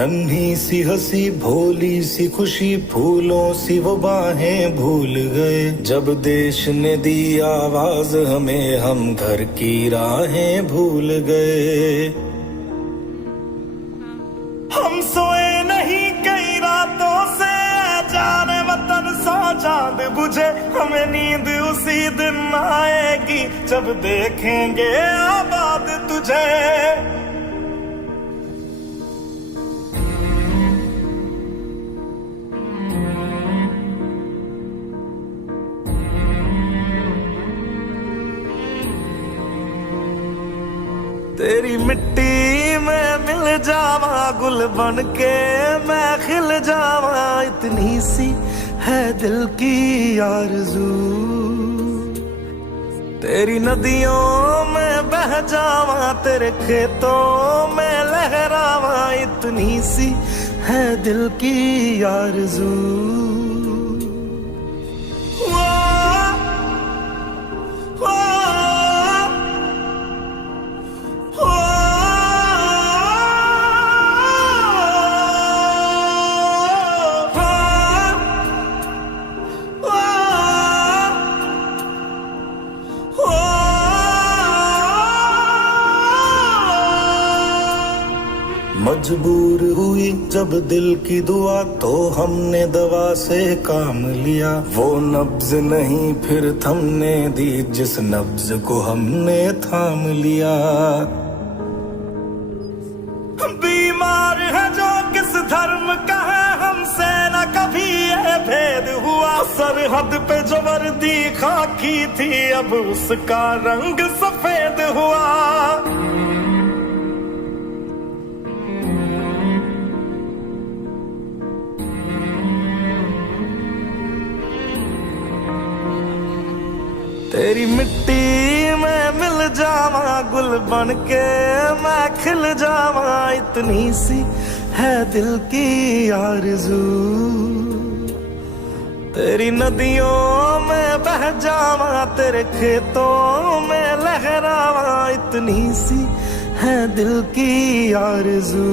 नन्ही सी हंसी भोली सी खुशी फूलों सी वो बाहें भूल गए। जब देश ने दी आवाज हमें हम घर की राहें भूल गए। हम सोए नहीं कई रातों से जाने वतन सा चांद बुझे। हमें नींद उसी दिन आएगी जब देखेंगे आबाद तुझे। तेरी मिट्टी में मिल जावा गुल बन के मैं खिल जावा। इतनी सी है दिल की आरज़ू। तेरी नदियों में बह जावा तेरे खेतों में लहरावा। इतनी सी है दिल की आरज़ू। मजबूर हुई जब दिल की दुआ तो हमने दवा से काम लिया। वो नब्ज नहीं फिर थमने दी जिस नब्ज को हमने थाम लिया। बीमार है जो किस धर्म का है हमसे न कभी ये भेद हुआ। सरहद पे जो वर्दी खाकी थी अब उसका रंग सफेद हुआ। तेरी मिट्टी में मिल जावा गुल बन के मैं खिल जावा। इतनी सी है दिल की आरज़ू। तेरी नदियों में बह जावा तेरे खेतों में लहरावा। इतनी सी है दिल की आरज़ू।